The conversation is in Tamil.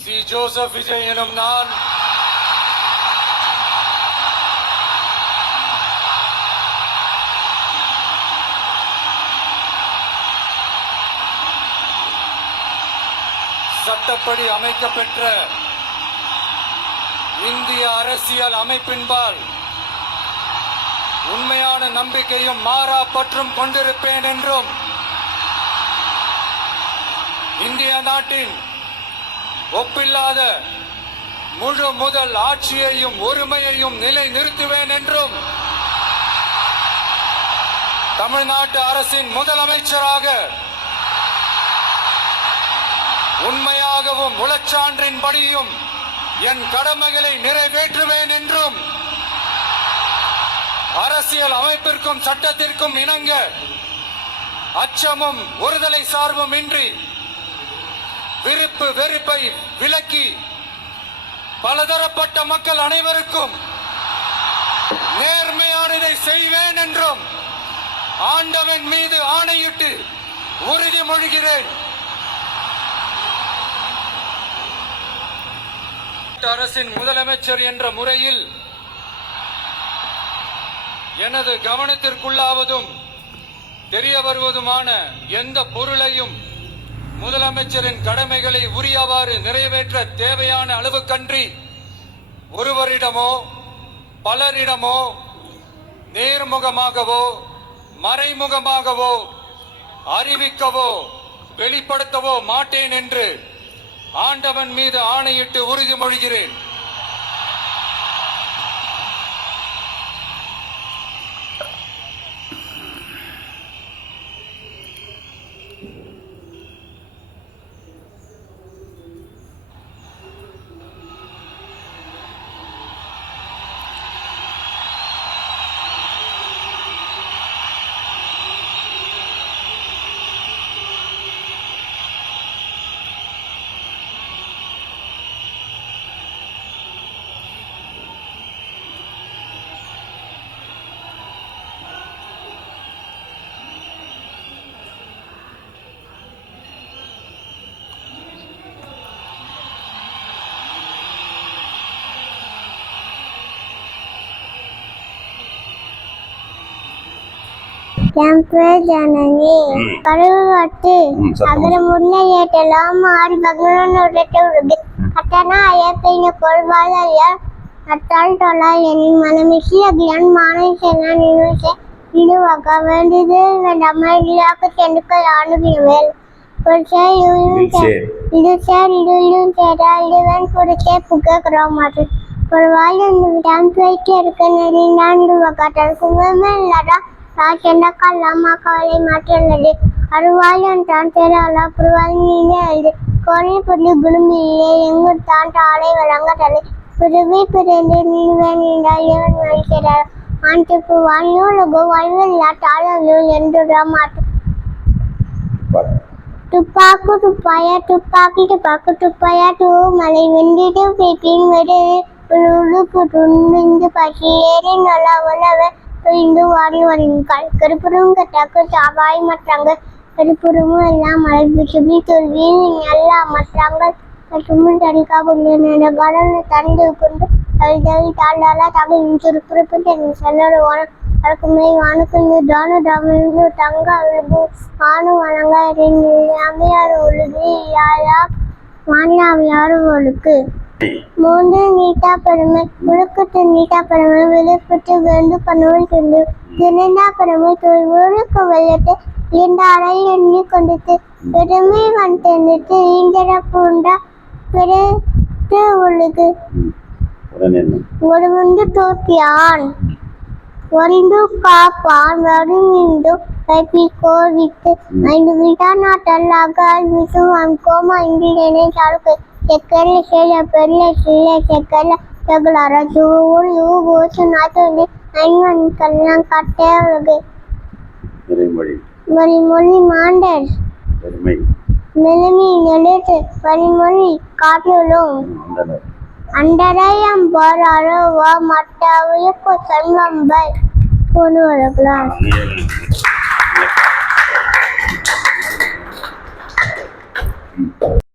சி ஜோசப் விஜய் எனும் நான் சட்டப்படி அமைக்கப்பெற்ற இந்திய அரசியல் அமைப்பின்பால் உண்மையான நம்பிக்கையும் மாறா பற்றும் கொண்டிருப்பேன் என்றும் இந்திய நாட்டின் ஒப்பில்லாத முழு முதல் ஆட்சியையும் ஒருமையையும் நிலை நிறுத்துவேன் என்றும் தமிழ்நாட்டு அரசின் முதலமைச்சராக உண்மையாகவும் உளச்சான்றின்படியும் என் கடமைகளை நிறைவேற்றுவேன் என்றும் அரசியல் அமைப்பிற்கும் சட்டத்திற்கும் இணங்க அச்சமும் ஒருதலை சார்பும் இன்றி விருப்பு வெறுப்பை விலக்கி பலதரப்பட்ட மக்கள் அனைவருக்கும் நேர்மையானதை செய்வேன் என்றும் ஆண்டவன் மீது ஆணையிட்டு உறுதிமொழிகிறேன். அரசின் முதலமைச்சர் என்ற முறையில் எனது கவனத்திற்குள்ளாவதும் தெரிய வருவதுமான எந்த பொருளையும் முதலமைச்சரின் கடமைகளை உரியவாறு நிறைவேற்ற தேவையான அளவுக்கன்றி ஒருவரிடமோ பலரிடமோ நேர்முகமாகவோ மறைமுகமாகவோ அறிவிக்கவோ வெளிப்படுத்தவோ மாட்டேன் என்று ஆண்டவன் மீது ஆணையிட்டு உறுதிமொழிகிறேன். என் பேர் ஜனனி. கருவாட்டு அகர முன்னேற்றலாம் ஆறு பகவானோடு அத்தனா ஐயப்பைன கொள்வாளையா அத்தால் தொலா என் மனமிஷி அகிலான் மானேசனா நினைச்சே இதுவாக வேண்டியது வேண்டாம சென்றுக்கள் ஆணுகிறவேல் ஒரு சேர் இது சேர் இதுவும் சேரா இதுவன் குடிச்சே புக்க கிராமத்து ஒரு வாழ் டான்ஸ் வைக்க இருக்க நெறிந்தாண்டு வகாட்டால் கும்பமே இல்லாதா ராஜெண்டக்காலாமா கவலை மாற்றல்லது அருவாயன் தான் தெராலா புருவாயினே அது கோரி புள்ளி குடும்பியே எங்கு தான் தாளை வழங்கட்டது புதுவி பிறந்து நீடுவேன் என்றால் இவன் வழிக்கிறார் ஆண்டுக்கு வாயோலகோ வாழ்வில்லா தாளவியோ என்று மாட்டு துப்பாக்கு துப்பாயா துப்பாக்கி துப்பாக்கு துப்பாயா டூ மலை வெண்டிட்டு பேட்டின் விடு உழுக்கு துணிந்து பசி ஏறி நல்லா உணவை இந்து வாரி வருங்கள் கருப்புறம் கட்டாக்கு சாவாய் மற்றாங்க கருப்புறமும் எல்லாம் மழை சுபி தோல்வி எல்லா மற்றாங்க மற்றும் தடிக்கா கொண்டு கடலை தந்து கொண்டு தவி தாண்டாலா தகவல் சுறுப்புறுப்பு தெரியும் செல்லோட வழக்குமே வானுக்கு தானு தமிழ்ந்து தங்க அழுகு வானு வணங்க அவையாறு ஒழுகு யாரா மாநிலாவையாறு ஒழுக்கு மூன்று நீட்டா பெருமை முழுக்கத்து நீட்டா பெருமை விழுப்புட்டு வேண்டு கனவுள் கொண்டு தினண்டா பெருமை தொழிலுக்கு வெள்ளத்தை இரண்டாரை எண்ணி கொண்டு பெருமை வந்துட்டு ஈண்டர பூண்டா பிறகு ஒழுகு ஒரு முண்டு தோப்பியான் ஒரிந்து காப்பான் வருமிந்து கைப்பி கோவித்து ஐந்து விட்டா நாட்டல்லாக விட்டு கோமா இந்தியனை சாருக்கு செக்கல்ல சேல பெரிய சில்ல செக்கல்ல செகுலார ஜூர் யூ கோச்சு நாட்டு ஐவன் கல்லாம் கட்டே உலகு வரிமொழி மாண்டர் மெலுமி நெழுத்து வரிமொழி காட்டிலும் அண்டரையம் போராடோ வா மட்டாவுக்கு சன்வம்பை கொண்டு வரலாம்.